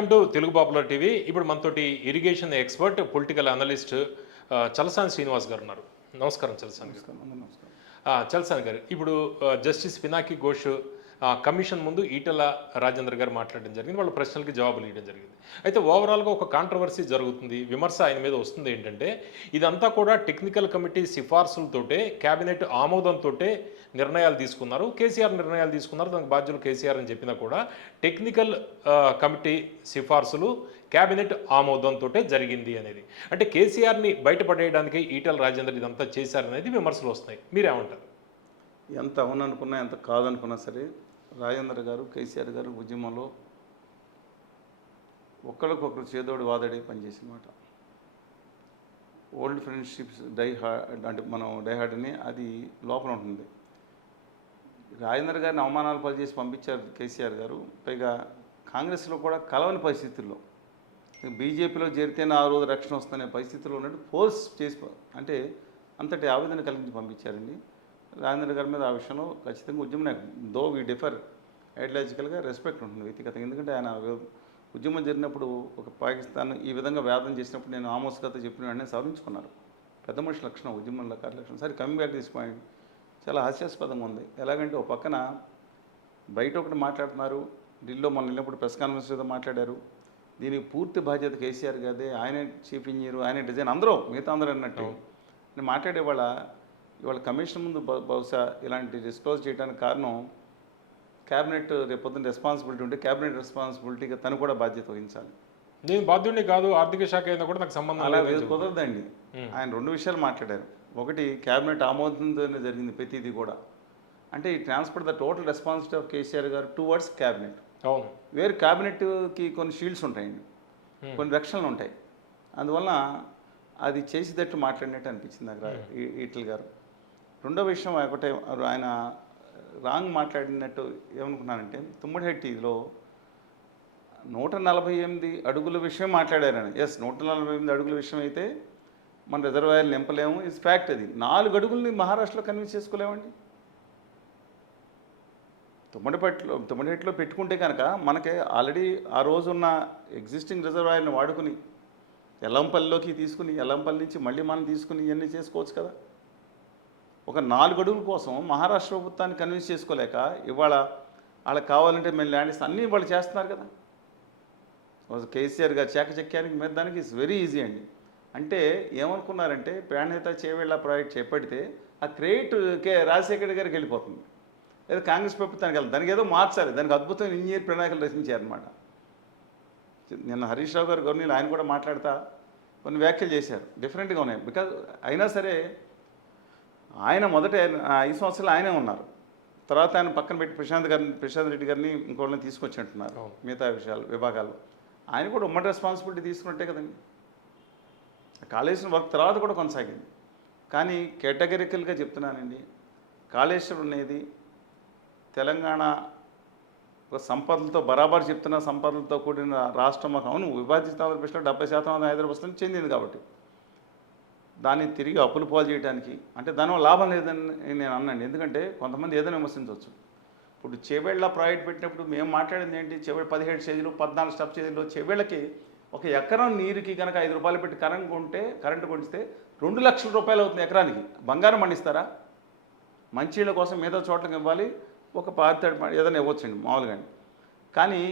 Welcome to Telugu popular TV. ఇప్పుడు మనతోటి irrigation expert, political analyst Chalasani Srinivas గారు ఉన్నారు. నమస్కారం చలసాని గారు. చలసాని గారు, ఇప్పుడు జస్టిస్ పినాకి ఘోష్ కమిషన్ ముందు ఈటల రాజేందర్ గారు మాట్లాడడం జరిగింది. వాళ్ళ ప్రశ్నలకి జవాబులు ఇవ్వడం జరిగింది. అయితే ఓవరాల్గా ఒక కాంట్రవర్సీ జరుగుతుంది, విమర్శ ఆయన మీద వస్తుంది. ఏంటంటే ఇదంతా కూడా టెక్నికల్ కమిటీ సిఫార్సులతోటే, క్యాబినెట్ ఆమోదంతో నిర్ణయాలు తీసుకున్నారు. కేసీఆర్ నిర్ణయాలు తీసుకున్నారు, దానికి బాధ్యులు కేసీఆర్ అని చెప్పినా కూడా టెక్నికల్ కమిటీ సిఫార్సులు క్యాబినెట్ ఆమోదంతో జరిగింది అనేది. అంటే కేసీఆర్ని బయటపడేయడానికి ఈటల రాజేందర్ ఇదంతా చేశారనేది విమర్శలు వస్తున్నాయి. మీరేమంటారు? ఎంత అవుననుకున్నా ఎంత కాదనుకున్నా సరే రాజేంద్ర గారు, కేసీఆర్ గారు ఉద్యమంలో ఒకరికొకరు చేదోడు వాదడి పనిచేసిన మాట. ఓల్డ్ ఫ్రెండ్షిప్స్ డైహార్డ్ అంటే మనం డైహార్డ్ని అది లోపల ఉంటుంది. రాజేంద్ర గారిని అవమానాలు పనిచేసి పంపించారు కేసీఆర్ గారు. పైగా కాంగ్రెస్లో కూడా కలవని పరిస్థితుల్లో, బీజేపీలో చేరితేనే ఆ రోజు రక్షణ వస్తున్న పరిస్థితుల్లో ఉన్నట్టు ఫోర్స్ చేసి అంటే అంతటి ఆవేదన కలిగించి పంపించారండి. రాజేంద్ర గారి మీద ఆ విషయంలో ఖచ్చితంగా ఉద్యమం దో వీ డిఫర్ ఐడియాలజికల్గా రెస్పెక్ట్ ఉంటుంది వ్యక్తిగతంగా. ఎందుకంటే ఆయన ఉద్యమం జరిగినప్పుడు ఒక పాకిస్తాన్ ఈ విధంగా వ్యాధం చేసినప్పుడు నేను ఆమోస్కత చెప్పిన వెంటనే సవరించుకున్నారు. పెద్ద మనిషి లక్షణం, ఉద్యమంలో కార్యలక్షణం. సరే, కమింగ్ బ్యాక్ దిస్ పాయింట్ చాలా హాస్యాస్పదంగా ఉంది. ఎలాగంటే ఒక పక్కన బయట ఒకటి మాట్లాడుతున్నారు, ఢిల్లీలో మనం వెళ్ళినప్పుడు ప్రెస్ కాన్ఫరెన్స్ ఏదో మాట్లాడారు. దీనికి పూర్తి బాధ్యత కేసీఆర్ గారిదే, ఆయనే చీఫ్ ఇంజనీరు, ఆయనే డిజైన్, అందరూ మిగతా అందరూ అన్నట్టు నేను మాట్లాడే ఇవాళ కమిషన్ ముందు బహుశా ఇలాంటి డిస్క్లోజ్ చేయడానికి కారణం క్యాబినెట్ రేపొద్దున రెస్పాన్సిబిలిటీ ఉంటే క్యాబినెట్ రెస్పాన్సిబిలిటీగా తను కూడా బాధ్యత వహించాలి. నేను బాధ్యుడిని కాదు, ఆర్థిక శాఖ అయినా కూడా నాకు సంబంధం అలా కుదరదండి. ఆయన రెండు విషయాలు మాట్లాడారు. ఒకటి, క్యాబినెట్ ఆమోదంతోనే జరిగింది ప్రతిదీ కూడా. అంటే ఈ transfer the total responsibility of KCR గారు టువర్డ్స్ క్యాబినెట్. అవును, వేరు క్యాబినెట్కి కొన్ని షీల్డ్స్ ఉంటాయండి, కొన్ని రక్షణలు ఉంటాయి. అందువల్ల అది చేసేటట్టు మాట్లాడినట్టు అనిపించింది నాకు ఈటల గారు. రెండో విషయం ఒకటే, ఆయన రాంగ్ మాట్లాడినట్టు ఏమనుకున్నానంటే, తుమ్మడిహట్టిలో 148 అడుగుల విషయం మాట్లాడారు ఆయన. ఎస్, 148 అడుగుల విషయం అయితే మన రిజర్వాయర్లు నింపలేము, ఇస్ ఫ్యాక్ట్. అది 4 అడుగుల్ని మహారాష్ట్రలో కన్విన్స్ చేసుకోలేమండి. తుమ్మడిహట్టిలో పెట్టుకుంటే కనుక మనకి ఆల్రెడీ ఆ రోజున్న ఎగ్జిస్టింగ్ రిజర్వాయర్ని వాడుకుని ఎల్లంపల్లిలోకి తీసుకుని, ఎల్లంపల్లి నుంచి మళ్ళీ మనం తీసుకుని ఇవన్నీ చేసుకోవచ్చు కదా. ఒక 4 అడుగుల కోసం మహారాష్ట్ర ప్రభుత్వాన్ని కన్విన్స్ చేసుకోలేక ఇవాళ వాళ్ళకి కావాలంటే మేము ల్యాండ్ ఇస్తాం అన్నీ వాళ్ళు చేస్తున్నారు కదా. కేసీఆర్ గారు చాకచక్యానికి మీద దానికి ఇట్స్ వెరీ ఈజీ అండి. అంటే ఏమనుకున్నారంటే, ప్రాణహిత చేవేళ్ళ ప్రాజెక్ట్ చేపడితే ఆ క్రెడిట్ రాజశేఖర్ గారికి వెళ్ళిపోతుంది, లేదా కాంగ్రెస్ ప్రభుత్వానికి వెళ్తుంది. దానికి ఏదో మార్చాలి, దానికి అద్భుతమైన ఇంజనీర్ ప్రణాళికలు రచించారనమాట. నిన్న హరీష్ రావు గారు గవర్నీలు ఆయన కూడా మాట్లాడుతూ కొన్ని వ్యాఖ్యలు చేశారు, డిఫరెంట్గా ఉన్నాయి. బికాజ్ అయినా సరే ఆయన మొదట 5 సంవత్సరాలు ఆయనే ఉన్నారు. తర్వాత ఆయన పక్కన పెట్టి ప్రశాంత్ రెడ్డి గారిని ఇంకోళ్ళని తీసుకొచ్చినట్టున్నారు మిగతా విభాగాలు. ఆయన కూడా ఉమ్మడి రెస్పాన్సిబిలిటీ తీసుకున్నట్టే కదండి. కాళేశ్వరం వర్క్ తర్వాత కూడా కొనసాగింది. కానీ కేటగిరికల్గా చెప్తున్నానండి, కాళేశ్వరం అనేది తెలంగాణ సంపదలతో బరాబర్ చెప్తున్న సంపదలతో కూడిన రాష్ట్రం. అవును, విభజిత ఆంధ్రప్రదేశ్లో 70% హైదరాబాద్ చెందింది కాబట్టి దాన్ని తిరిగి అప్పులు పాలు చేయడానికి అంటే దానివల్ల లాభం లేదని నేను అన్నాను. ఎందుకంటే కొంతమంది ఏదైనా విమర్శించవచ్చు. ఇప్పుడు చేవేళ్ళ ప్రాజెక్ట్ పెట్టినప్పుడు మేము మాట్లాడింది ఏంటి, చేవేళ్ళ 17 స్టేజీలు 14 స్టెప్ స్టేజీలో చేవేళ్ళకి ఒక ఎకరం నీరుకి కనుక 5 రూపాయలు పెట్టి కరెంటు కొనిస్తే 2 లక్షల రూపాయలు అవుతుంది ఎకరానికి. బంగారం పండిస్తారా? మంచినీళ్ళ కోసం మిగతా చోట్లకి ఇవ్వాలి, ఒక ఏదైనా ఇవ్వచ్చండి మామూలుగా. కానీ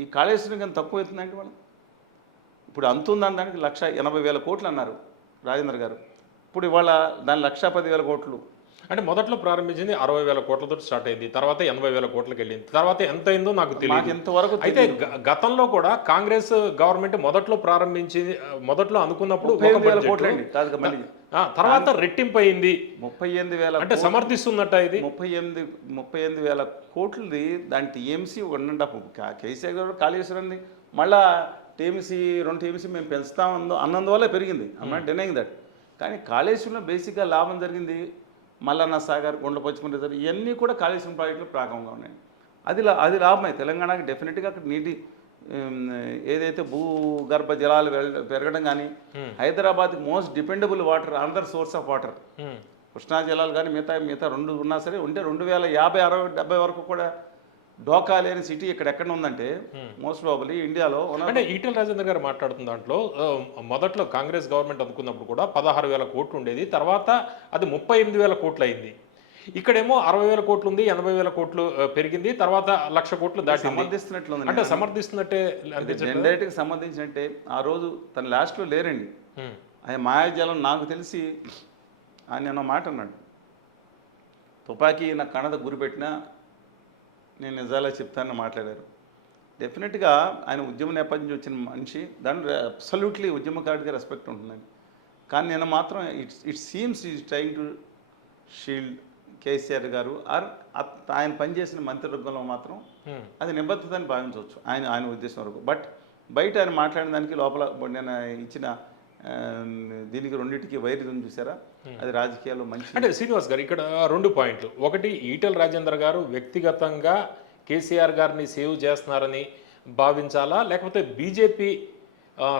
ఈ కాళేశ్వరం కానీ తక్కువ అవుతుందండి వాళ్ళు. ఇప్పుడు అంతుందని దానికి 1,80,000 కోట్లు అన్నారు రాజేంద్ర గారు. ఇప్పుడు ఇవాళ దాని 1,10,000 కోట్లు. అంటే మొదట్లో ప్రారంభించింది 60,000 కోట్లతో స్టార్ట్ అయింది, తర్వాత 80,000 కోట్లకి వెళ్ళింది. తర్వాత ఎంత అయిందో నాకు తెలియదు ఇంతవరకు. అయితే గతంలో కూడా కాంగ్రెస్ గవర్నమెంట్ మొదట్లో అనుకున్నప్పుడు తర్వాత రెట్టింపు అయింది 38,000 అంటే సమర్థిస్తున్నట్ట. ఇది 38,000 కోట్లది దాని టీఎంసీ 1.5. కేసీఆర్ గారు కాళేశ్వరాన్ని మళ్ళా టీఎంసీ 2 టీఎంసీ మేము పెంచుతాం అన్నందువల్ల పెరిగింది. I'm not denying that. కానీ కాళేశ్వరంలో బేసిక్గా లాభం జరిగింది. మల్లన్న సాగర్, గుండ్లపచ్చుకుని రిజర్వ్ ఇవన్నీ కూడా కాళేశ్వరం ప్రాజెక్టులు ప్రారంభంగా ఉన్నాయి. అది లాభమే తెలంగాణకి. డెఫినెట్గా అక్కడ నీటి ఏదైతే భూగర్భ జలాలు పెరగడం కానీ, హైదరాబాద్కి most dependable water, another source of water Krishna జలాలు కానీ మిగతా 2 ఉన్నా సరే ఉంటే 2050, 60, 70 వరకు కూడా డోకా లేని సిటీ ఎక్కడ ఉందంటే మోస్ట్ ప్రాబబ్లీ ఇండియాలో అంటే ఈటెల రాజేందర్ గారు మాట్లాడుతున్న దాంట్లో మొదట్లో కాంగ్రెస్ గవర్నమెంట్ అనుకున్నప్పుడు కూడా 16,000 కోట్లు ఉండేది, తర్వాత అది 38,000 కోట్లు అయింది. ఇక్కడేమో 60,000 కోట్లు ఉంది, 80,000 కోట్లు పెరిగింది, తర్వాత 1,00,000 కోట్లు దాటింది. సమర్థిస్తున్నట్లుంది. అంటే సమర్థిస్తున్నట్టే జెండర్కి సంబంధించినట్టే ఆ రోజు తన లాస్ట్లో లేరండి. ఆయన మాయాజాలం నాకు తెలిసి ఆయన నిన్న మాట అన్నాడు, తుపాకీ నా కణద గురిపెట్టినా నేను నిజాలే చెప్తానని మాట్లాడారు. డెఫినెట్గా ఆయన ఉద్యమ నేపథ్యం వచ్చిన మనిషి, దాని అబ్సల్యూట్లీ ఉద్యమకారుడిగా రెస్పెక్ట్ ఉంటుందండి. కానీ నేను మాత్రం it seems is trying to shield KCR గారు ఆర్ ఆయన పనిచేసిన మంత్రివర్గంలో మాత్రం అది నిబద్ధత అని భావించవచ్చు ఆయన ఉద్దేశం వరకు. బట్ బయట ఆయన మాట్లాడిన దానికి లోపల నేను ఇచ్చిన దీనికి రెండింటికి వైరుధ్యం చూసారా, అది రాజకీయాల్లో మంచి. అంటే శ్రీనివాస్ గారు ఇక్కడ 2 పాయింట్లు. ఒకటి, ఈటెల రాజేందర్ గారు వ్యక్తిగతంగా కేసీఆర్ గారిని సేవ్ చేస్తున్నారని భావించాలా, లేకపోతే బీజేపీ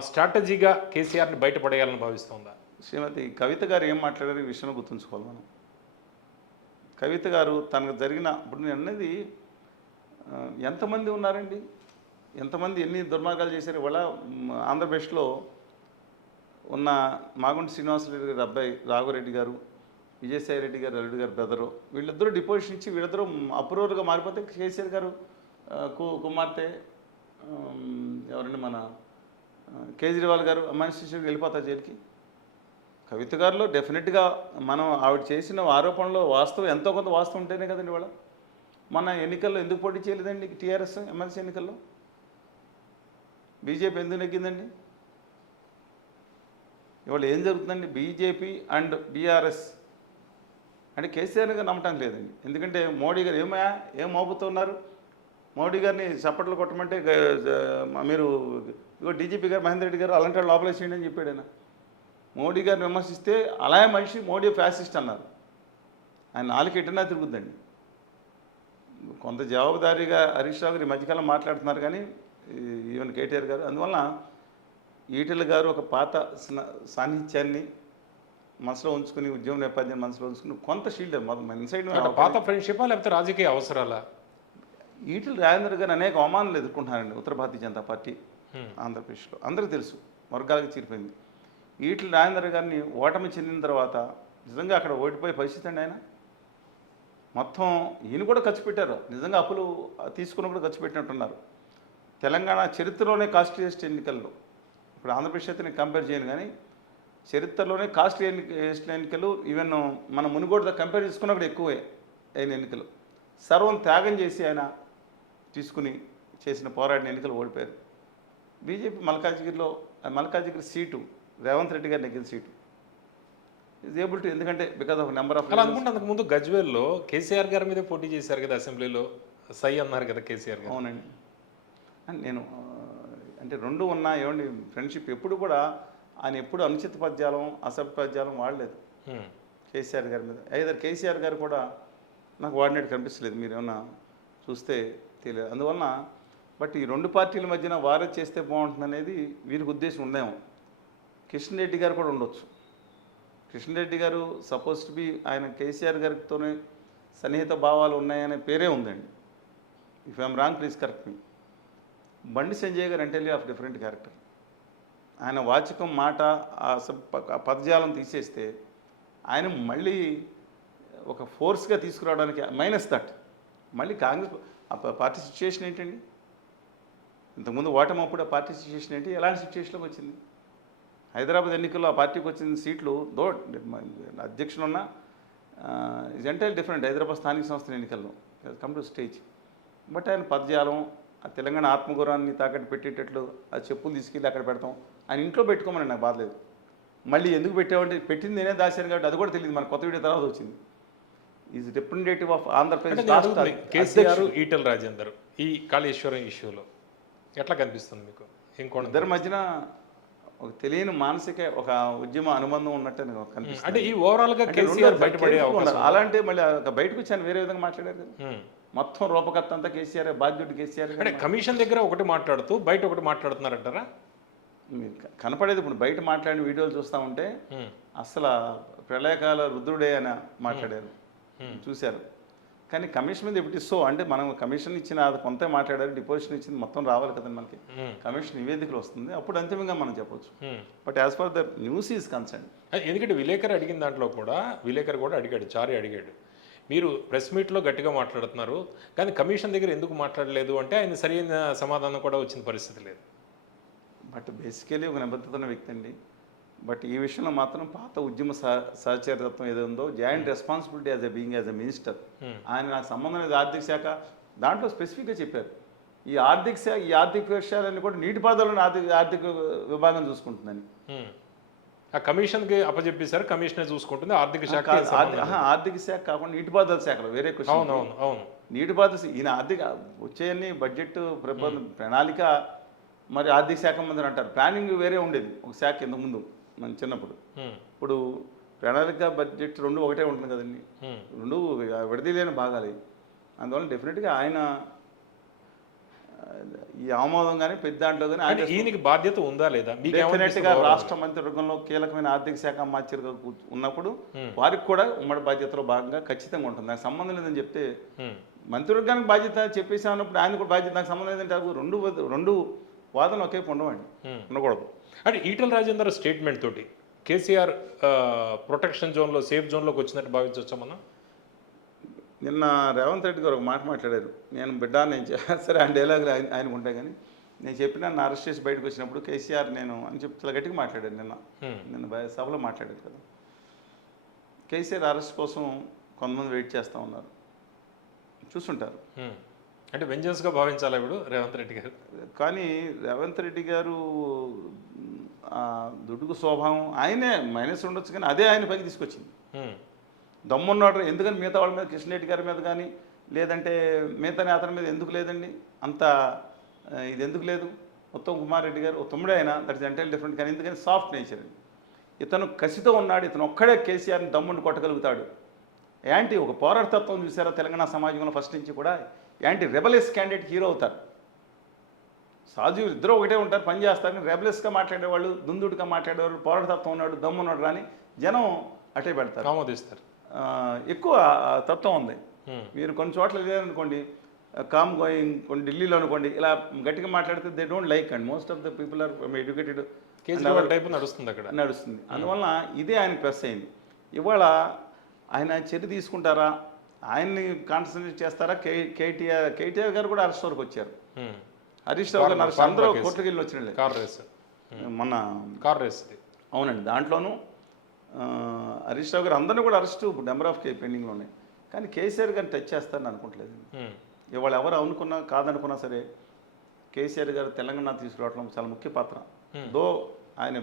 స్ట్రాటజీగా కేసీఆర్ని బయటపడేయాలని భావిస్తుందా? శ్రీమతి కవిత గారు ఏం మాట్లాడారు ఈ విషయంలో గుర్తుంచుకోవాలి మనం. కవిత గారు తనకు జరిగిన, ఇప్పుడు నేను అన్నది ఎంతమంది ఉన్నారండి, ఎంతమంది ఎన్ని దుర్మార్గాలు చేశారు. ఇవాళ ఆంధ్రప్రదేశ్లో ఉన్న మాగుంటి శ్రీనివాసరెడ్డి గారి అబ్బాయి రాఘవరెడ్డి గారు, విజయసాయి రెడ్డి గారు అల్లుడు గారు బ్రదరు, వీళ్ళిద్దరూ డిపోజిషన్ ఇచ్చి వీళ్ళిద్దరూ అప్రూవర్గా మారిపోతే కేసీఆర్ గారు కుమార్తె ఎవరండి మన కేజ్రీవాల్ గారు అమ్మాయి శిష్యుడికి వెళ్ళిపోతారు జైలుకి. కవిత గారిలో డెఫినెట్గా మనం ఆవిడ చేసిన ఆరోపణలో వాస్తవం ఎంతో కొంత వాస్తవం ఉంటేనే కదండి. ఇవాళ మన ఎన్నికల్లో ఎందుకు పోటీ చేయలేదండి టీఆర్ఎస్ ఎమ్మెల్సీ ఎన్నికల్లో? బీజేపీ ఎందుకు నెగ్గిందండి? ఇవాళ ఏం జరుగుతుందండి? బీజేపీ అండ్ బీఆర్ఎస్ అంటే కేసీఆర్ గారు నమ్మటానికి లేదండి. ఎందుకంటే మోడీ గారు ఏం మోపుతున్నారు? మోడీ గారిని చప్పట్లు కొట్టమంటే మీరు ఇగో డీజీపీ గారు మహేందర్ రెడ్డి గారు అలాంటి వాళ్ళు లోపల చేయండి అని చెప్పాడు ఆయన. మోడీ గారిని విమర్శిస్తే అలాగే మనిషి మోడీ ఫ్యాసిస్ట్ అన్నారు. ఆయన నాలుగు ఎట్టినా తిరుగుద్దండి. కొంత జవాబుదారీగా హరీష్ రావు గారు ఈ మధ్యకాలం మాట్లాడుతున్నారు, కానీ ఈవెన్ కేటీఆర్ గారు. అందువల్ల ఈటెల గారు ఒక పాత సాన్నిధ్యాన్ని మనసులో ఉంచుకుని, ఉద్యమ నేపథ్యాన్ని మనసులో ఉంచుకుని కొంత షీల్డ్ ఇన్సైడ్ పాత ఫ్రెండ్షిప్ లేకపోతే రాజకీయ అవసరాలా? ఈటెల రాజేందర్ గారు అనేక అవమానాలు ఎదుర్కొంటున్నారండి ఉత్తర భారతీయ జనతా పార్టీ ఆంధ్రప్రదేశ్లో. అందరికీ తెలుసు, వర్గాలకు చీరిపోయింది. ఈటెల రాజేందర్ గారిని ఓటమి చెందిన తర్వాత నిజంగా అక్కడ ఓడిపోయే పరిస్థితి అండి. ఆయన మొత్తం ఈయన కూడా ఖర్చు పెట్టారు, నిజంగా అప్పులు తీసుకుని కూడా ఖర్చు పెట్టినట్టున్నారు. తెలంగాణ చరిత్రలోనే కాస్ట్లీయెస్ట్ ఎన్నికల్లో, ఇప్పుడు ఆంధ్రప్రదేశ్ అయితే నేను కంపేర్ చేయను, కానీ చరిత్రలోనే కాస్ట్లీ ఎన్నికలు ఈవెన్ మన మునుగోడుతో కంపేర్ చేసుకున్నా కూడా ఎక్కువే అయిన ఎన్నికలు. సర్వం త్యాగం చేసి ఆయన తీసుకుని చేసిన పోరాడిన ఎన్నికలు ఓడిపోయారు. బీజేపీ మల్కాజిగిరి సీటు రేవంత్ రెడ్డి గారు నెగ్గిన సీటు ఈజ్ ఏబుల్ టు, ఎందుకంటే బికాజ్ ఆఫ్ నెంబర్ ఆఫ్. అలా అనుకుంటే అంతకుముందు గజ్వేల్లో కేసీఆర్ గారి మీద పోటీ చేశారు కదా, అసెంబ్లీలో సై అన్నారు కదా కేసీఆర్ గారు. అవునండి. అని నేను అంటే రెండు ఉన్నా ఏమండి, ఫ్రెండ్షిప్ ఎప్పుడు కూడా ఆయన ఎప్పుడు అనుచిత పద్యాలం అసభ్య పద్యాలం వాడలేదు కేసీఆర్ గారి మీద. ఐదర్ కేసీఆర్ గారు కూడా నాకు వాడినట్టు కనిపించలేదు, మీరు ఏమన్నా చూస్తే తెలియదు. అందువలన బట్ ఈ రెండు పార్టీల మధ్యన వారే చేస్తే బాగుంటుంది అనేది వీరికి ఉద్దేశం ఉందేమో. కిషన్ రెడ్డి గారు కూడా ఉండొచ్చు. కిషన్ రెడ్డి గారు సపోజ్ టు బి ఆయన కేసీఆర్ గారితోనే సన్నిహిత భావాలు ఉన్నాయనే పేరే ఉందండి. If I'm wrong please correct me. Bandi Sanjay గారు ఎంటైర్లీ ఆఫ్ డిఫరెంట్ క్యారెక్టర్. ఆయన వాచకం మాట ఆ పదజాలం తీసేస్తే ఆయన మళ్ళీ ఒక ఫోర్స్గా తీసుకురావడానికి మైనస్ దట్ మళ్ళీ కాంగ్రెస్ పార్టీ సిచ్యుయేషన్ ఏంటండి? ఇంతకుముందు ఓటమప్పుడు ఆ పార్టీ సిచ్యుయేషన్ ఏంటి, ఎలాంటి సిచ్యుయేషన్లోకి వచ్చింది? హైదరాబాద్ ఎన్నికల్లో ఆ పార్టీకి వచ్చిన సీట్లు అధ్యక్షులు ఉన్న ఇస్ ఎంటైర్ డిఫరెంట్. హైదరాబాద్ స్థానిక సంస్థల ఎన్నికల్లో కమ్ టు స్టేజ్. బట్ ఆయన పదజాలం, ఆ తెలంగాణ ఆత్మగౌరవాన్ని తాకట్టు పెట్టేటట్లు ఆ చెప్పులు తీసుకెళ్ళి అక్కడ పెడతాం. ఆయన ఇంట్లో పెట్టుకోమని నాకు బాధలేదు. మళ్ళీ ఎందుకు పెట్టామంటే పెట్టింది నేనే దాచాను కాబట్టి అది కూడా తెలియదు. మన కొత్త వీడియో తర్వాత వచ్చింది. Is representative of Andhra Pradesh. KCR Etela Rajender ఈ కాళేశ్వరం ఇష్యూలో ఎట్లా కనిపిస్తుంది మీకు? ఇంకో ఇద్దరి మధ్యన ఒక తెలియని మానసిక ఒక ఉద్యమ అనుబంధం ఉన్నట్టు నాకు కనిపిస్తుంది. అంటే ఈ ఓవరాల్ గా కేసీఆర్ బయటపడే అవకాశం. అలాంటి మళ్ళీ బయటకు వచ్చాను వేరే విధంగా మాట్లాడారు కదా. మొత్తం రూపకర్త అంతా కేసీఆర్, బాధ్యుడు కేసీఆర్. అంటే కమిషన్ దగ్గర ఒకటి మాట్లాడుతూ బయట ఒకటి మాట్లాడుతున్నారంటారా? కనపడేది ఇప్పుడు బయట మాట్లాడిన వీడియోలు చూస్తూ ఉంటే అసలు ప్రళయకాల రుద్రుడే అని మాట్లాడారు, చూశారు. కానీ కమిషన్ మీద ఇప్పుడు సో అంటే మనం కమిషన్ ఇచ్చిన అది కొంత మాట్లాడారు, డిపాజిషన్ ఇచ్చింది మొత్తం రావాలి కదండి మనకి. కమిషన్ నివేదికలు వస్తుంది, అప్పుడు అంతిమంగా మనం చెప్పొచ్చు. But as for the news is concern, ఎందుకంటే విలేకరు అడిగిన దాంట్లో కూడా విలేకరు కూడా అడిగాడు, చారి అడిగాడు, మీరు ప్రెస్ మీట్లో గట్టిగా మాట్లాడుతున్నారు కానీ కమిషన్ దగ్గర ఎందుకు మాట్లాడలేదు అంటే ఆయన సరైన సమాధానం కూడా వచ్చిన పరిస్థితి లేదు. బట్ బేసికలీ ఒక నిబద్ధత ఉన్న వ్యక్తి అండి. బట్ ఈ విషయంలో మాత్రం పాత ఉద్యమ సహచరత్వం ఏదో ఉందో, joint responsibility as a minister, ఆయన నాకు సంబంధం లేదు ఆర్థిక శాఖ దాంట్లో స్పెసిఫిక్గా చెప్పారు. ఈ ఆర్థిక విషయాలన్నీ కూడా నీటిపారుదల ఆర్థిక విభాగం చూసుకుంటుందని. ఆ కమిషన్కి అప్పచెప్పేశారు, కమిషనే చూసుకుంటుంది, ఆర్థిక శాఖ ఆర్థిక శాఖ కాకుండా నీటిపారుదల శాఖలో వేరే క్వశ్చన్. అవును నీటిపారుదల ఈయన ఆర్థిక వచ్చేయన్ని బడ్జెట్ ప్రణాళిక మరి ఆర్థిక శాఖ మంత్రి అంటారు. ప్లానింగ్ వేరే ఉండేది ఒక శాఖ ఇంతకు ముందు మన చిన్నప్పుడు. ఇప్పుడు ప్రణాళిక బడ్జెట్ రెండు ఒకటే ఉంటుంది కదండి, రెండు విడదీలేని భాగాలు. అందువల్ల డెఫినెట్గా ఆయన ఈ ఆమోదం కానీ పెద్ద దాంట్లో కానీ ఆయన ఈయనకి బాధ్యత ఉందా లేదా? డెఫినెట్గా రాష్ట్ర మంత్రివర్గంలో కీలకమైన ఆర్థిక శాఖ మంత్రిగా ఉన్నప్పుడు వారికి కూడా ఉమ్మడి బాధ్యతలో భాగంగా ఖచ్చితంగా ఉంటుంది. నాకు సంబంధం లేదని చెప్తే మంత్రివర్గానికి బాధ్యత చెప్పేసి అన్నప్పుడు ఆయన కూడా బాధ్యత నాకు సంబంధం లేదంటే రెండు వాదనలు ఒకే ఉండవండి, ఉండకూడదు. అంటే ఈటల రాజేందర్ స్టేట్మెంట్ తోటి కేసీఆర్ ప్రొటెక్షన్ జోన్లో సేఫ్ జోన్లోకి వచ్చినట్టు భావించవచ్చా మనం? నిన్న రేవంత్ రెడ్డి గారు ఒక మాట మాట్లాడారు, నేను సరే ఆయన డైలాగులు ఆయనకు ఉంటాయి కానీ నేను చెప్పిన నన్ను అరెస్ట్ చేసి బయటకు వచ్చినప్పుడు కేసీఆర్ నేను అని చెప్పి చాలా గట్టిగా మాట్లాడాను. నిన్న సభలో మాట్లాడారు కదా. కేసీఆర్ అరెస్ట్ కోసం కొంతమంది వెయిట్ చేస్తూ ఉన్నారు, చూసుంటారు. అంటే వెంజన్స్గా భావించాలి ఇప్పుడు రేవంత్ రెడ్డి గారు. కానీ రేవంత్ రెడ్డి గారు దుడుకు స్వభావం ఆయనే మైనస్ ఉండొచ్చు, కానీ అదే ఆయన పైకి తీసుకొచ్చింది. దమ్మున్నాడు. ఎందుకని మిగతా వాళ్ళ మీద, కిషన్ రెడ్డి గారి మీద కానీ లేదంటే మిగతా అతని మీద ఎందుకు లేదండి అంత ఇది ఎందుకు లేదు? ఉత్తమ్ కుమార్ రెడ్డి గారు తమ్ముడే అయినా దట్ ఇస్ ఎంటైర్లీ డిఫరెంట్. కానీ ఎందుకని సాఫ్ట్ నేచర్ అండి. ఇతను కసితో ఉన్నాడు, ఇతను ఒక్కడే కేసీఆర్ని దమ్ముని కొట్టగలుగుతాడు. యాంటీ ఒక పోరాటతత్వం చూసారా తెలంగాణ సమాజంలో ఫస్ట్ నుంచి కూడా. యాంటీ రెబలెస్ క్యాండిడేట్ హీరో అవుతారు. సాజీవులు ఇద్దరు ఒకటే ఉంటారు, పని చేస్తారు. కానీ రెబలెస్గా మాట్లాడేవాళ్ళు, దుందుడుగా మాట్లాడేవాళ్ళు, పోరాటతత్వం ఉన్నాడు, దమ్మున్నాడు రాని జనం అటే పెడతారు, ఆమోదిస్తారు. ఎక్కువ తత్వం ఉంది. మీరు కొన్ని చోట్ల లేదనుకోండి, కామ్ గోయింగ్ కొన్ని ఢిల్లీలో అనుకోండి, ఇలా గట్టిగా మాట్లాడితే they don't like and most of the people are educated type నడుస్తుంది అక్కడ, నడుస్తుంది. అందువల్ల ఇదే ఆయన ప్రెస్ అయింది. ఇవాళ ఆయన చర్య తీసుకుంటారా, ఆయన్ని కాన్సన్ట్రేట్ చేస్తారా? కేటీఆర్ గారు కూడా అరెస్ట్ వరకు వచ్చారు. హరీష్ రావు గారు అరెస్ట్ అందరూ కోర్టుకి వెళ్ళి వచ్చిన కార్ రేస్ మొన్న కార్ రేస్ అవునండి. దాంట్లోనూ హరీష్ రావు గారు అందరినీ కూడా అరెస్ట్ నెంబర్ ఆఫ్ పెండింగ్లో ఉన్నాయి. కానీ కేసీఆర్ గారిని టచ్ చేస్తారని అనుకోవట్లేదు. ఇవాళ ఎవరు అనుకున్నా కాదనుకున్నా సరే కేసీఆర్ గారు తెలంగాణ తీసుకురావడం చాలా ముఖ్య పాత్ర. దో ఆయన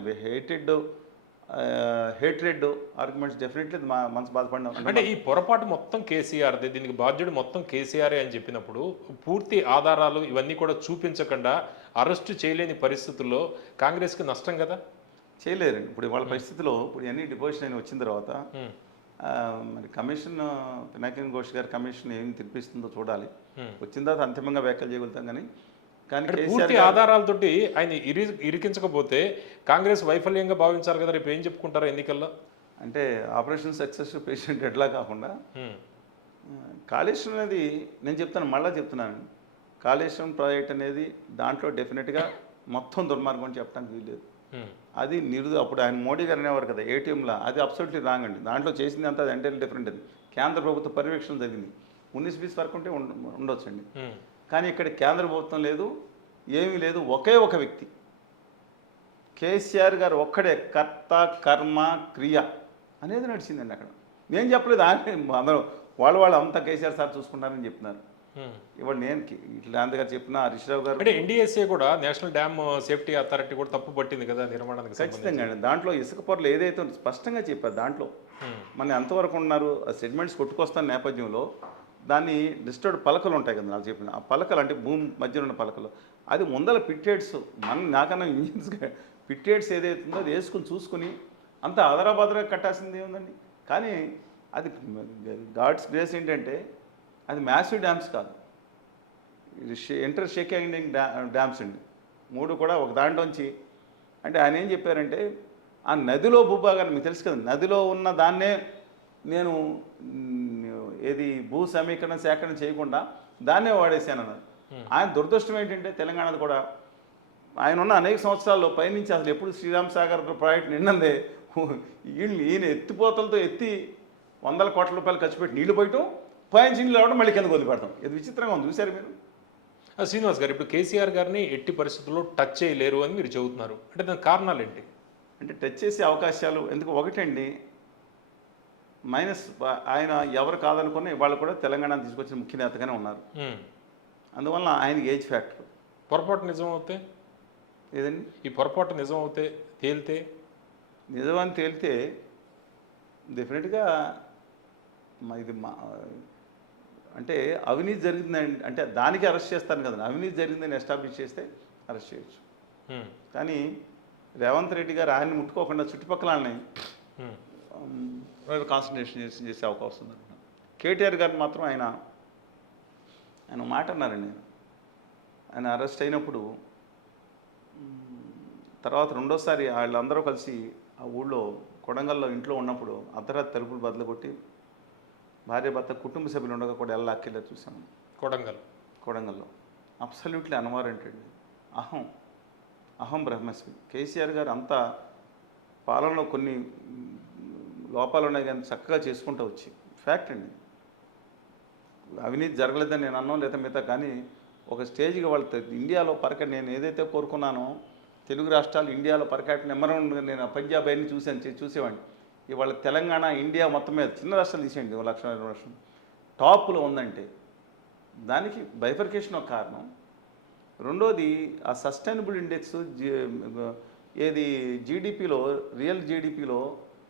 హేట్రెడ్ ఆర్గ్యుమెంట్స్ డెఫినెట్లీ మనసు బాధపడిన. అంటే ఈ పొరపాటు మొత్తం కేసీఆర్ది, దీనికి బాధ్యుడు మొత్తం కేసీఆరే అని చెప్పినప్పుడు పూర్తి ఆధారాలు ఇవన్నీ కూడా చూపించకుండా అరెస్టు చేయలేని పరిస్థితుల్లో కాంగ్రెస్కి నష్టం కదా. చేయలేరండి. ఇప్పుడు వాళ్ళ పరిస్థితిలో ఇప్పుడు అన్ని డిపోజిషన్ అయిన వచ్చిన తర్వాత మరి కమిషన్ పినాకి ఘోష్ గారి కమిషన్ ఏం తినిపిస్తుందో చూడాలి. వచ్చిన తర్వాత అంతిమంగా వ్యాఖ్యలు చేయగలుగుతాం. కానీ పూర్తి ఆధారాలతోటి ఆయన ఇరికించకపోతే కాంగ్రెస్ వైఫల్యంగా భావించాలి కదా. రేపు ఏం చెప్పుకుంటారు ఎన్నికల్లో? అంటే ఆపరేషన్ సక్సెస్ పేషెంట్ ఎట్లా కాకుండా కాళేశ్వరం అనేది నేను చెప్తాను, మళ్ళీ చెప్తున్నాను, కాళేశ్వరం ప్రాజెక్ట్ అనేది దాంట్లో డెఫినెట్గా మొత్తం దుర్మార్గం అని చెప్పడానికి వీల్లేదు. అది అప్పుడు ఆయన మోడీ గారు అనేవారు కదా ఏటీఎంలో, అది అబ్సల్యూట్లీ రాంగ్ అండి. దాంట్లో చేసింది అంతా అది ఎంటైర్లీ డిఫరెంట్. అది కేంద్ర ప్రభుత్వ పర్యవేక్షణ జరిగింది. 19-20 వరకు ఉంటే ఉండొచ్చండి. కానీ ఇక్కడ కేంద్ర ప్రభుత్వం లేదు, ఏమీ లేదు. ఒకే ఒక వ్యక్తి కేసీఆర్ గారు ఒక్కడే కర్త కర్మ క్రియ అనేది నడిచిందండి అక్కడ. నేను చెప్పలేదు, ఆయన అందరూ వాళ్ళు అంతా కేసీఆర్ సార్ చూసుకుంటారని చెప్తున్నారు. ఇవాళ నేను ఇట్లా గారు చెప్పిన హరీష్ రావు గారు అంటే ఎన్డీఎస్ఏ కూడా నేషనల్ డ్యామ్ సేఫ్టీ అథారిటీ కూడా తప్పు పట్టింది కదా నిర్మాణానికి. ఖచ్చితంగా అండి. దాంట్లో ఇసుక పొరలు ఏదైతే స్పష్టంగా చెప్పారు దాంట్లో మన ఎంతవరకు ఉన్నారు ఆ సెగ్మెంట్స్ కొట్టుకొస్తున్న నేపథ్యంలో దాన్ని డిస్టర్డ్ పలకలు ఉంటాయి కదా నాకు చెప్పిన ఆ పలకలు, అంటే భూమి మధ్యలో ఉన్న పలకలు, అది ముందల పిట్టేడ్స్ నాకన్నా ఇంజిన్స్ పిట్టేడ్స్ ఏదైతే ఉందో అది వేసుకుని చూసుకుని అంత ఆదరాబాదరా కట్టాల్సింది ఏముందండి. కానీ అది గాడ్స్ గ్రేస్ ఏంటంటే అది మ్యాసివ్ డ్యామ్స్ కాదు, ఇంటర్ షేక్ హ్యాండింగ్ డ్యామ్స్ అండి. 3 కూడా ఒక దాంట్లోంచి. అంటే ఆయన ఏం చెప్పారంటే ఆ నదిలో భూభాగాన్ని మీకు తెలుసు కదా, నదిలో ఉన్న దాన్నే నేను ఏది భూ సమీకరణ సేకరణ చేయకుండా దాన్నే వాడేశానన్నారు. ఆయన దురదృష్టం ఏంటంటే తెలంగాణది కూడా ఆయన ఉన్న అనేక సంవత్సరాల్లో పైనుంచి అసలు ఎప్పుడు శ్రీరామ్ సాగర్ ప్రాజెక్ట్ నిన్నదే ఈయన ఎత్తిపోతలతో ఎత్తి 100 కోట్ల రూపాయలు ఖర్చు పెట్టి నీళ్లు పోయటం పైనుంచి నీళ్ళు రావడం మళ్ళీ కిందకు వదిలిపెడతాం. ఇది విచిత్రంగా ఉంది, చూశారు మీరు? శ్రీనివాస్ గారు, ఇప్పుడు కేసీఆర్ గారిని ఎట్టి పరిస్థితుల్లో టచ్ చేయలేరు అని మీరు చెబుతున్నారు, అంటే దాని కారణాలు ఏంటి? అంటే టచ్ చేసే అవకాశాలు ఎందుకు, ఒకటండి మైనస్ ఆయన ఎవరు కాదనుకున్నా ఇవాళ కూడా తెలంగాణ తీసుకొచ్చిన ముఖ్య నేతగానే ఉన్నారు. అందువల్ల ఆయనకి ఏజ్ ఫ్యాక్టర్. పొరపాటు నిజం అవుతే ఏదండి, ఈ పొరపాటు నిజం అవుతే తేలితే నిజమని తేలితే డెఫినెట్గా ఇది అంటే అవినీతి జరిగిందని అంటే దానికి అరెస్ట్ చేస్తాను కదా, అవినీతి జరిగిందని ఎస్టాబ్లిష్ చేస్తే అరెస్ట్ చేయొచ్చు. కానీ రేవంత్ రెడ్డి గారు ఆయన్ని ముట్టుకోకుండా చుట్టుపక్కల కాన్సన్ట్రేషన్ చేసే అవకాశం ఉంది. కేటీఆర్ గారిని మాత్రం ఆయన మాట అన్నారండి. ఆయన అరెస్ట్ అయినప్పుడు తర్వాత రెండోసారి వాళ్ళందరూ కలిసి ఆ ఊళ్ళో కొడంగల్లో ఇంట్లో ఉన్నప్పుడు అర్ధరాత్రి తలుపులు బదులు కొట్టి భార్య భర్త కుటుంబ సభ్యులు ఉండగా కూడా ఎల్లాక్కెళ్ళా చూసాము. కొడంగల్లో అబ్సల్యూట్లీ అన్వారంటెడ్. అహం బ్రహ్మస్మి. కేసీఆర్ గారు అంత పాలనలో కొన్ని లోపాలు ఉన్నాయి కానీ చక్కగా చేసుకుంటూ వచ్చి ఫ్యాక్ట్ అండి. అవినీతి జరగలేదని నేను అన్నాం లేదా మిగతా, కానీ ఒక స్టేజ్కి వాళ్ళ ఇండియాలో నేను ఏదైతే కోరుకున్నానో తెలుగు రాష్ట్రాలు ఇండియాలో పర్కాట్ నెంబర్ 1 నేను పంజాబ్ అన్ని చూసేవాడిని. ఇవాళ తెలంగాణ ఇండియా మొత్తం మీద చిన్న రాష్ట్రాలు తీసేయండి 1,20,000 రాష్ట్రం టాప్లో ఉందంటే దానికి బైఫర్కేషన్ ఒక కారణం. రెండోది ఆ సస్టైనబుల్ ఇండెక్స్ ఏది జీడిపిలో రియల్ జీడిపిలో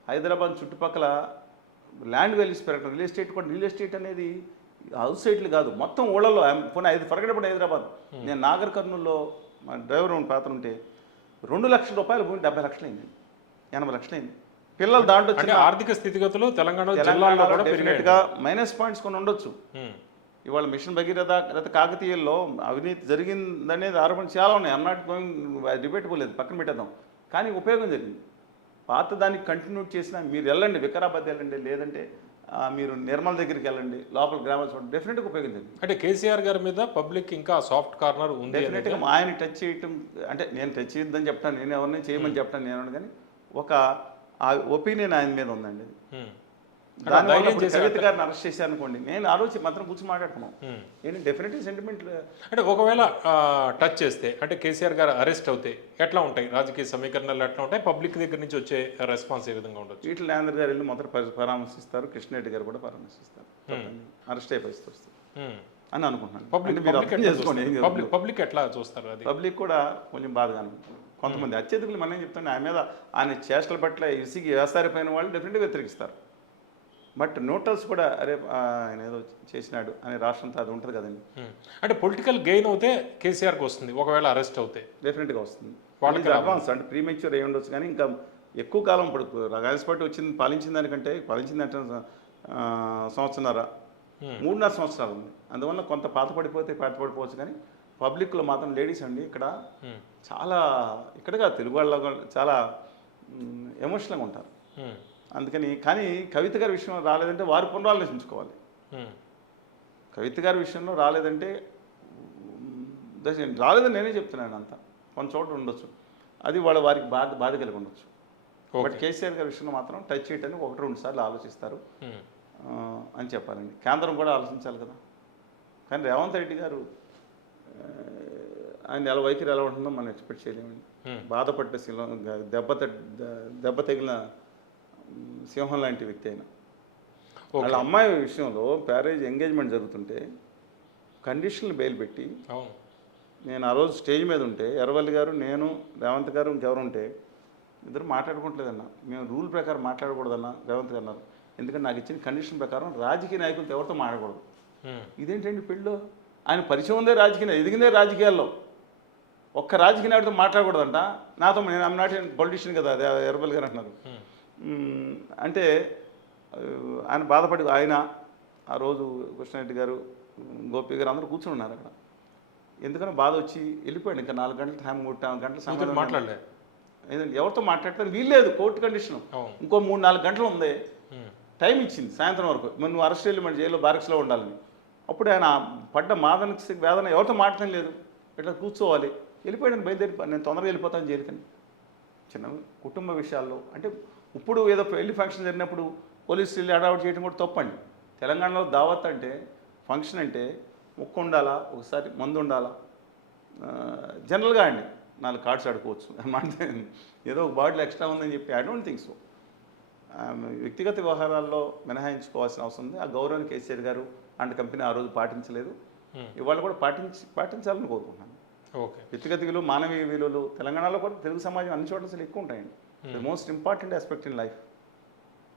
హైదరాబాద్ చుట్టుపక్కల ల్యాండ్ వాల్యూస్ పెరగడం, రియల్ ఎస్టేట్ అనేది హౌస్ సైట్లు కాదు మొత్తం ఊళ్ళలో. పోనీ ఫరగడపడి హైదరాబాద్, నేను నాగర్ కర్నూల్లో మా డ్రైవర్ పాత్ర ఉంటే 2 లక్షల రూపాయలు భూమి 70 లక్షలైంది, 80 లక్షలైంది. పిల్లలు దాంట్లో ఆర్థిక స్థితిగతులు తెలంగాణ డెఫినెట్గా మైనస్ పాయింట్స్ కొన్ని ఉండొచ్చు. ఇవాళ మిషన్ భగీరథ లేదా కాకతీయుల్లో అవినీతి జరిగిందనేది ఆరోపణ చాలా ఉన్నాయి. నాట్ గోయింగ్ డిబేటబుల్ లేదు, పక్కన పెట్టేద్దాం. కానీ ఉపయోగం జరిగింది. పాత దానికి కంటిన్యూ చేసినా మీరు వెళ్ళండి, వికారాబాద్ వెళ్ళండి, లేదంటే మీరు నిర్మల్ దగ్గరికి వెళ్ళండి, లోపల గ్రామాలు చూడండి, డెఫినెట్గా ఉపయోగం జరిగింది. అంటే కేసీఆర్ గారి మీద పబ్లిక్ ఇంకా సాఫ్ట్ కార్నర్ ఉంది. డెఫినెట్గా ఆయన టచ్ చేయటం అంటే నేను టచ్ చేయొద్దని చెప్తాను, నేను ఎవరిని చేయమని చెప్తాను నేను, కానీ ఒక ఒపీనియన్ ఆయన మీద ఉందండి. దానివల్ల కవిత గారిని అరెస్ట్ చేశాను అనుకోండి, నేను ఆలోచి మాత్రం కూర్చొని మాట్లాడుతున్నాం. ఏంటి డెఫినెట్లీ సెంటిమెంట్. అంటే ఒకవేళ టచ్ చేస్తే అంటే కేసీఆర్ గారు అరెస్ట్ అవుతే ఎట్లా ఉంటాయి రాజకీయ సమీకరణలు, ఎట్లా ఉంటాయి, పబ్లిక్ దగ్గర నుంచి వచ్చే రెస్పాన్స్ ఏ విధంగా ఉండొచ్చు? ఈటల రాజేందర్ గారు వెళ్ళి మొదట పరామర్శిస్తారు, కృష్ణరెడ్డి గారు కూడా పరామర్శిస్తారు, అరెస్ట్ అయిపోయి వస్తారు అని అనుకుంటున్నాను. పబ్లిక్ ఎట్లా చూస్తారు? అది పబ్లిక్ కూడా కొంచెం బాధగా కొంతమంది అత్యధికులు మనం చెప్తాను ఆయన మీద ఆయన చేష్టల పట్ల ఇసిగి వేసారిపోయిన వాళ్ళు డెఫినెట్గా వ్యతిరేకిస్తారు. బట్ న్యూట్రల్స్ కూడా అరే ఆయన ఏదో చేసినాడు అనే రాష్ట్రంతో అది ఉంటుంది కదండి. అంటే పొలిటికల్ గెయిన్ అవుతే కేసీఆర్కి వస్తుంది, ఒకవేళ అరెస్ట్ అవుతే డెఫినెట్గా వస్తుంది. వాళ్ళకి అడ్వాన్స్ అంటే ప్రీమెచ్యూర్ అయి ఉండొచ్చు, కానీ ఇంకా ఎక్కువ కాలం ఇప్పుడు కాంగ్రెస్ పార్టీ పాలించిన దానికంటే పాలించిందంటే సంవత్సరన్నర 3.5 సంవత్సరాలు ఉంది. అందువల్ల కొంత పాతపడిపోవచ్చు, కానీ పబ్లిక్లో మాత్రం లేడీస్ అండి ఇక్కడ చాలా ఇక్కడగా తెలుగు వాళ్ళ చాలా ఎమోషనల్గా ఉంటారు. అందుకని కానీ కవిత గారి విషయంలో రాలేదంటే వారు పునరాలోచించుకోవాలి. కవిత గారి విషయంలో రాలేదంటే రాలేదని నేనే చెప్తున్నాను. అంతా కొంత చోట ఉండొచ్చు, అది వారికి బాధ కలిగి ఉండొచ్చు. బట్ కేసీఆర్ గారి విషయంలో మాత్రం టచ్ చేయటానికి 1-2 సార్లు ఆలోచిస్తారు అని చెప్పాలండి. కేంద్రం కూడా ఆలోచించాలి కదా. కానీ రేవంత్ రెడ్డి గారు ఆయన ఎలా వైఖరి ఎలా ఉంటుందో మనం ఎక్స్పెక్ట్ చేయలేమండి. బాధపడ్డ దెబ్బ తగిలిన సింహం లాంటి వ్యక్తి అయినా వాళ్ళ అమ్మాయి విషయంలో మ్యారేజ్ ఎంగేజ్మెంట్ జరుగుతుంటే కండిషన్లు బెయిల్ పెట్టి, నేను ఆ రోజు స్టేజ్ మీద ఉంటే ఎర్రవల్లి గారు, నేను, రేవంత్ గారు, ఇంకెవరు ఉంటే ఇద్దరు మాట్లాడుకోవట్లేదన్నా, మేము రూల్ ప్రకారం మాట్లాడకూడదన్నా రేవంత్ గారు అన్నారు. ఎందుకంటే నాకు ఇచ్చిన కండిషన్ ప్రకారం రాజకీయ నాయకులతో ఎవరితో మాట్లాడకూడదు. ఇదేంటండి పెళ్ళిలో ఆయన పరిచయం ఉందే రాజకీయ ఎదిగిందే రాజకీయాల్లో, ఒక్క రాజకీయ నాయకుడితో మాట్లాడకూడదంట. నాతో నేను ఐమ్ నాట్ పొలిటీషియన్ కదా అదే ఎర్రవల్లి గారు అంటున్నారు. అంటే ఆయన బాధపడి ఆయన ఆ రోజు కృష్ణారెడ్డి గారు, గోపి గారు అందరూ కూర్చొని ఉన్నారు అక్కడ. ఎందుకని బాధ వచ్చి వెళ్ళిపోయాడు. ఇంకా 4 గంటల టైం 3 గంటల సమయం మాట్లాడలేదు. ఏదండి ఎవరితో మాట్లాడతారు వీల్లేదు, కోర్టు కండిషన్. ఇంకో 3-4 గంటలు ఉంది. టైం ఇచ్చింది సాయంత్రం వరకు మరి నువ్వు అరెస్ట్ వెళ్ళి మన జైల్లో బారక్స్లో ఉండాలని. అప్పుడు ఆయన పడ్డ మాదనకి వేదన ఎవరితో మాట్లాడడం లేదు, ఇట్లా కూర్చోవాలి, వెళ్ళిపోయాడు, బయలుదేరి నేను తొందరగా వెళ్ళిపోతాను జైలుకని. చిన్న కుటుంబ విషయాల్లో అంటే ఇప్పుడు ఏదో పెళ్లి ఫంక్షన్ జరిగినప్పుడు పోలీసులు వెళ్ళి అడావుట్ చేయడం కూడా తప్పండి. తెలంగాణలో దావత్ అంటే ఫంక్షన్ అంటే ముక్కు ఉండాలా, ఒకసారి మందు ఉండాలా, జనరల్గా అండి 4 కార్డ్స్ ఆడుకోవచ్చు అన్నమాట. ఏదో ఒక బాటిల్ ఎక్స్ట్రా ఉందని చెప్పి ఐ డోంట్ థింక్ సో. వ్యక్తిగత వ్యవహారాల్లో మినహాయించుకోవాల్సిన అవసరం ఉంది. ఆ గౌరవాన్ని కేసీఆర్ గారు అండ్ కంపెనీ ఆ రోజు పాటించలేదు, ఇవాళ కూడా పాటించాలని కోరుకుంటున్నాను. ఓకే. వ్యక్తిగత విలువ, మానవీయ విలువలు తెలంగాణలో కూడా తెలుగు సమాజం అన్ని చోట్ల అసలు ఎక్కువ ఉంటాయండి. The most important aspect in life.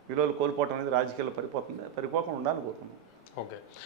విలువలు కోల్పోవటం అనేది రాజకీయాల్లో పరిపోకుండా ఉండాలని కోరుతున్నాను. ఓకే.